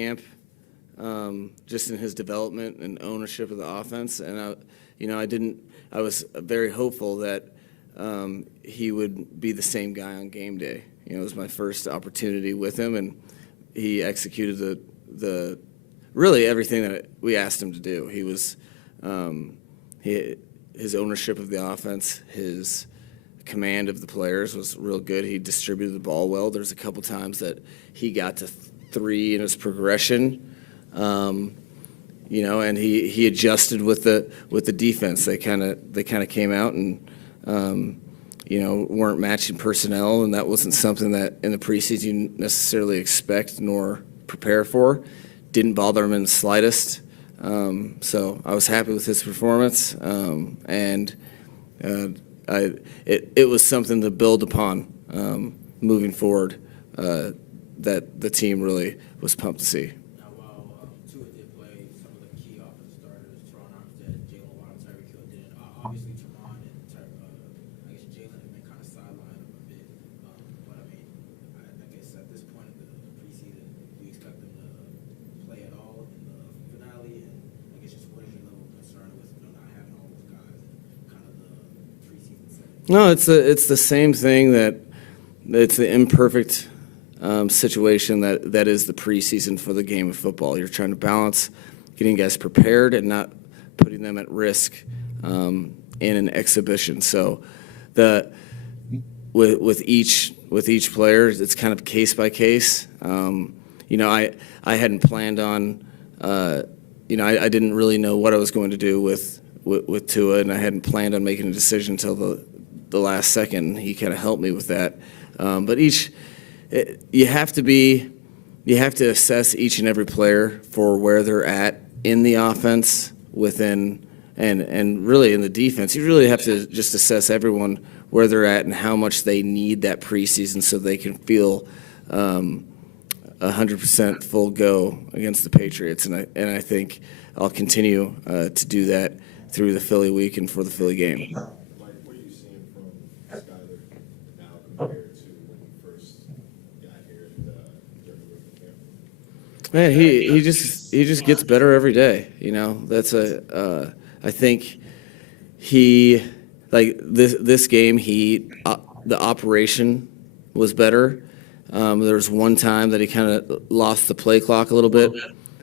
camp, just in his development and ownership of the offense. And I was very hopeful that he would be the same guy on game day. It was my first opportunity with him, and he executed the really everything that we asked him to do. He was his ownership of the offense, his command of the players was real good. He distributed the ball well. There's a couple times that he got to three in his progression, and he adjusted with the defense. They kind of came out and weren't matching personnel, and that wasn't something that in the preseason you necessarily expect nor prepare for. Didn't bother him in the slightest. So I was happy with his performance, and it was something to build upon moving forward that the team really was pumped to see. Now, while Tua did play, some of the key offensive starters, Teron Armstead, Jalen Waddle, Tyreek Hill didn't. Obviously, Teron and Jalen have been kind of sidelined a bit. But I mean, I guess at this point in the preseason, do you expect them to play at all in the finale? And I guess just what is your level of concern with not having all those guys and kind of the preseason setting? No, it's the same thing that it's the imperfect situation that is the preseason for the game of football. You're trying to balance getting guys prepared and not putting them at risk in an exhibition. So with each player, it's kind of case by case. I hadn't planned on. I didn't really know what I was going to do with Tua, and I hadn't planned on making a decision until the last second. He kind of helped me with that. But you have to assess each and every player for where they're at in the offense, within, and really in the defense. You really have to just assess everyone where they're at and how much they need that preseason so they can feel 100% full go against the Patriots. And I think I'll continue to do that through the Philly week and for the Philly game. Mike, what are you seeing from Skyler now compared to when you first got here during the rookie camp? Man, he just gets better every day. That's I think he, like this game, the operation was better. There was one time that he kind of lost the play clock a little bit,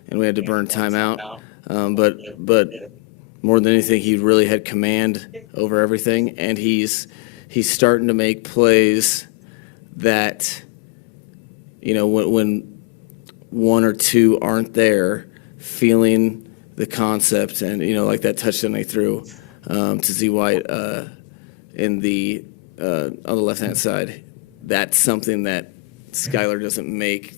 and we had to burn timeout. But more than anything, he really had command over everything, and he's starting to make plays that, when one or two aren't there, feeling the concept, and like that touchdown they threw to Z White on the left-hand side. That's something that Skyler doesn't make,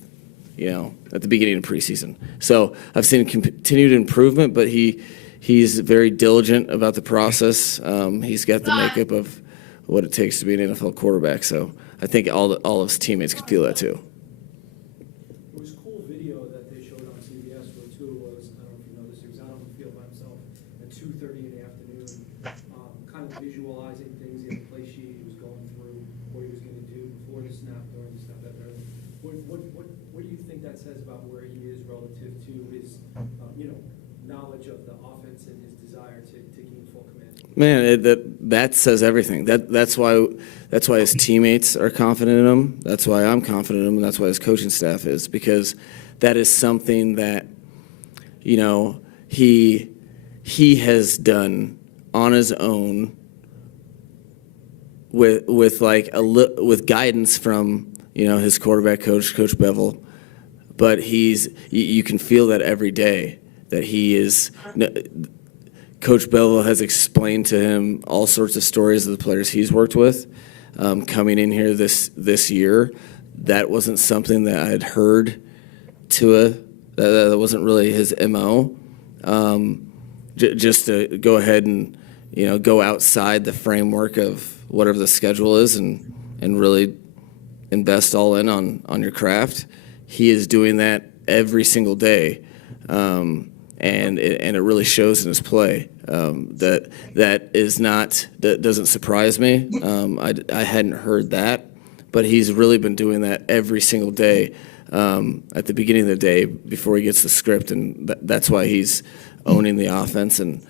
at the beginning of preseason. So I've seen continued improvement, but he's very diligent about the process. He's got the makeup of what it takes to be an NFL quarterback. So I think all of his teammates can feel that too. It was a cool video that they showed on CBS where Tua was, I don't know if you noticed, he was out on the field by himself at 2:30 in the afternoon, kind of visualizing things. He had a play sheet he was going through, what he was going to do before the snap, during the snap, after everything. What do you think that says about where he is relative to his, knowledge of the offense and his desire to gain full command? Man, that says everything. That's why his teammates are confident in him. That's why I'm confident in him, and that's why his coaching staff is, because that is something that he has done on his own with guidance from his quarterback coach, Coach Bevel. But you can feel that every day that he is. Coach Bevel has explained to him all sorts of stories of the players he's worked with coming in here this year. That wasn't something that I had heard that wasn't really his MO. Just to go ahead and go outside the framework of whatever the schedule is and really invest all in on your craft. He is doing that every single day. And it really shows in his play. That doesn't surprise me. I hadn't heard that, but he's really been doing that every single day. at the beginning of the day before he gets the script, and that's why he's owning the offense and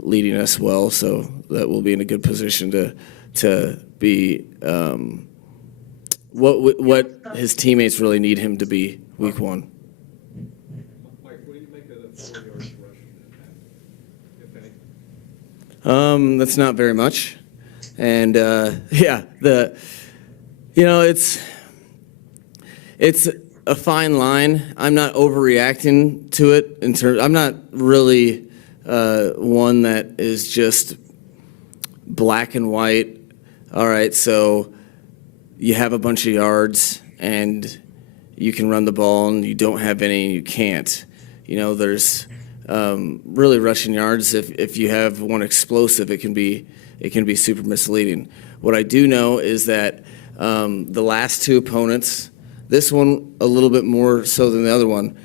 leading us well. So that we'll be in a good position to be what his teammates really need him to be week one. Mike, what do you make of the 4 yards rushing impact, if any? That's not very much, and yeah, it's a fine line. I'm not overreacting to it in terms. I'm not really one that is just black and white. All right, so you have a bunch of yards and you can run the ball, and you don't have any, you can't. There's really rushing yards. If you have one explosive, it can be super misleading. What I do know is that the last two opponents, this one a little bit more so than the other one,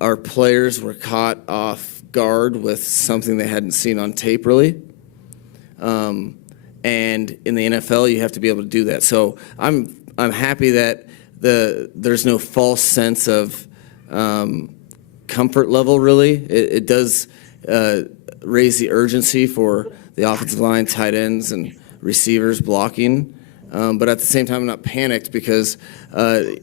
our players were caught off guard with something they hadn't seen on tape really. And in the NFL, you have to be able to do that. So I'm happy that there's no false sense of comfort level, really. It does raise the urgency for the offensive line, tight ends, and receivers blocking. But at the same time, I'm not panicked because, I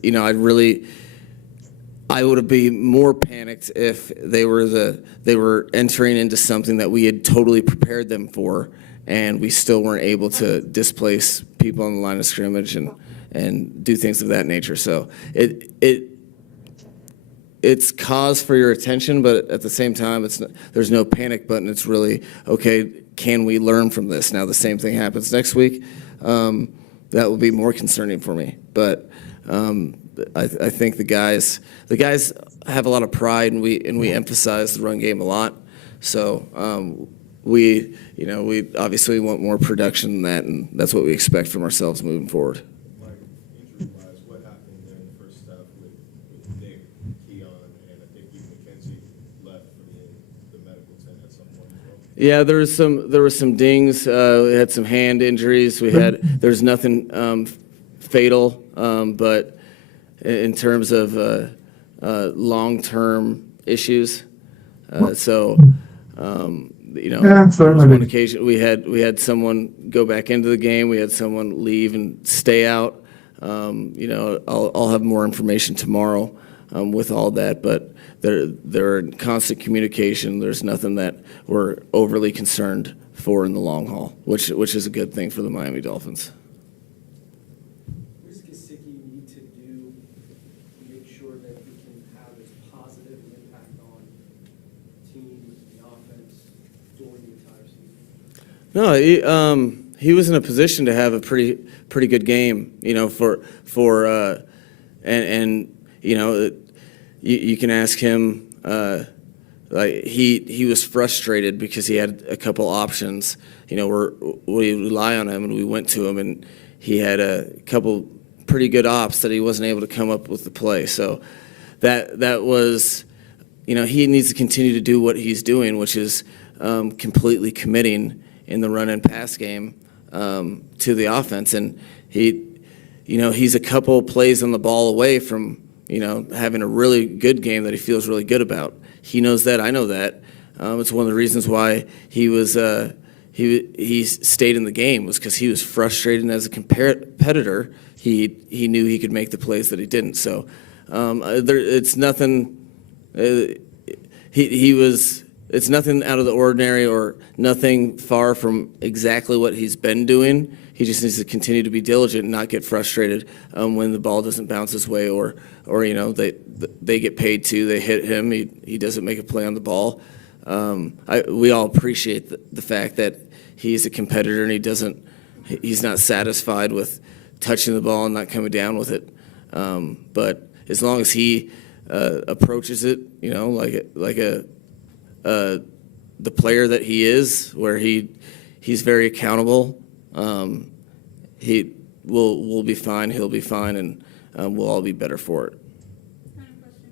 would be more panicked if they were entering into something that we had totally prepared them for, and we still weren't able to displace people on the line of scrimmage and do things of that nature. So it's cause for your attention, but at the same time, there's no panic button. It's really, okay, can we learn from this? Now the same thing happens next week. That will be more concerning for me. But I think the guys have a lot of pride, and we emphasize the run game a lot. So we obviously want more production than that, and that's what we expect from ourselves moving forward. Like, injury-wise, what happened during the first half with Nick, Keon, and I think even McKenzie left for the medical tent at some point as well? Yeah, there were some dings. We had some hand injuries. There's nothing fatal, but in terms of long-term issues, on one occasion we had someone go back into the game. We had someone leave and stay out. I'll have more information tomorrow with all that, but they're in constant communication. There's nothing that we're overly concerned for in the long haul, which is a good thing for the Miami Dolphins. What does Gesicki need to do to make sure that he can have this positive impact on the team, the offense, during the entire season? No, he was in a position to have a pretty good game, you can ask him. He was frustrated because he had a couple options. We rely on him, and we went to him, and he had a couple pretty good ops that he wasn't able to come up with the play. So that was, he needs to continue to do what he's doing, which is completely committing in the run and pass game to the offense. And he's a couple plays on the ball away from having a really good game that he feels really good about. He knows that. I know that. It's one of the reasons why he was he stayed in the game, was because he was frustrated, and as a competitor, he knew he could make the plays that he didn't. So it's nothing. It's nothing out of the ordinary or nothing far from exactly what he's been doing. He just needs to continue to be diligent and not get frustrated when the ball doesn't bounce his way, or they get paid to, they hit him, he doesn't make a play on the ball. We all appreciate the fact that he's a competitor, and he's not satisfied with touching the ball and not coming down with it. But as long as he approaches it, the player that he is, where he's very accountable, we'll be fine. He'll be fine, and we'll all be better for it. Kind of question.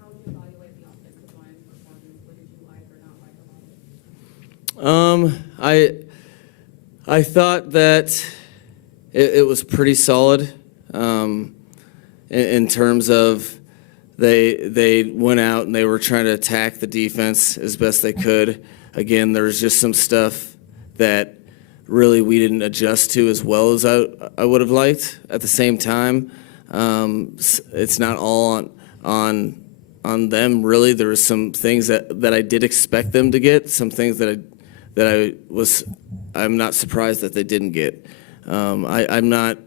How would you evaluate the offensive line performance? What did you like or not like about it? I thought that it was pretty solid. in terms of they went out and they were trying to attack the defense as best they could. Again, there was just some stuff that really we didn't adjust to as well as I would have liked. At the same time, it's not all on them really. There were some things that I did expect them to get, some things I'm not surprised that they didn't get. I'm not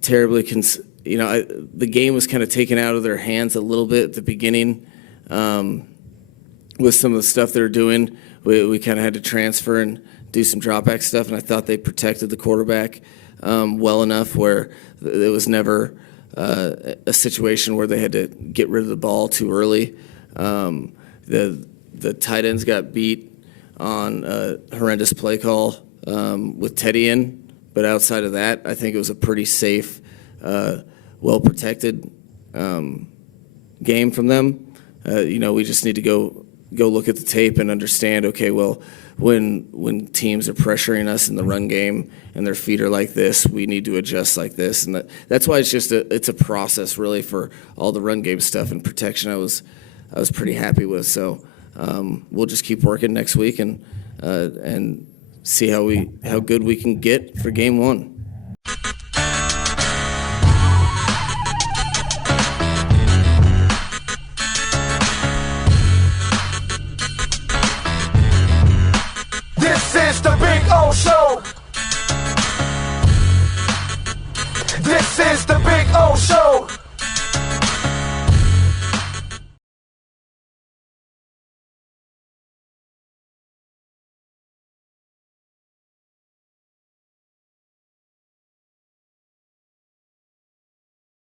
terribly the game was kind of taken out of their hands a little bit at the beginning with some of the stuff they were doing. We kind of had to transfer and do some drop back stuff, and I thought they protected the quarterback well enough where it was never a situation where they had to get rid of the ball too early. The tight ends got beat on a horrendous play call with Teddy in, but outside of that, I think it was a pretty safe, well-protected game from them. We just need to go look at the tape and understand, okay, well, when teams are pressuring us in the run game and their feet are like this, we need to adjust like this. And that's why it's a process really for all the run game stuff and protection I was pretty happy with. So we'll just keep working next week and see how good we can get for game one.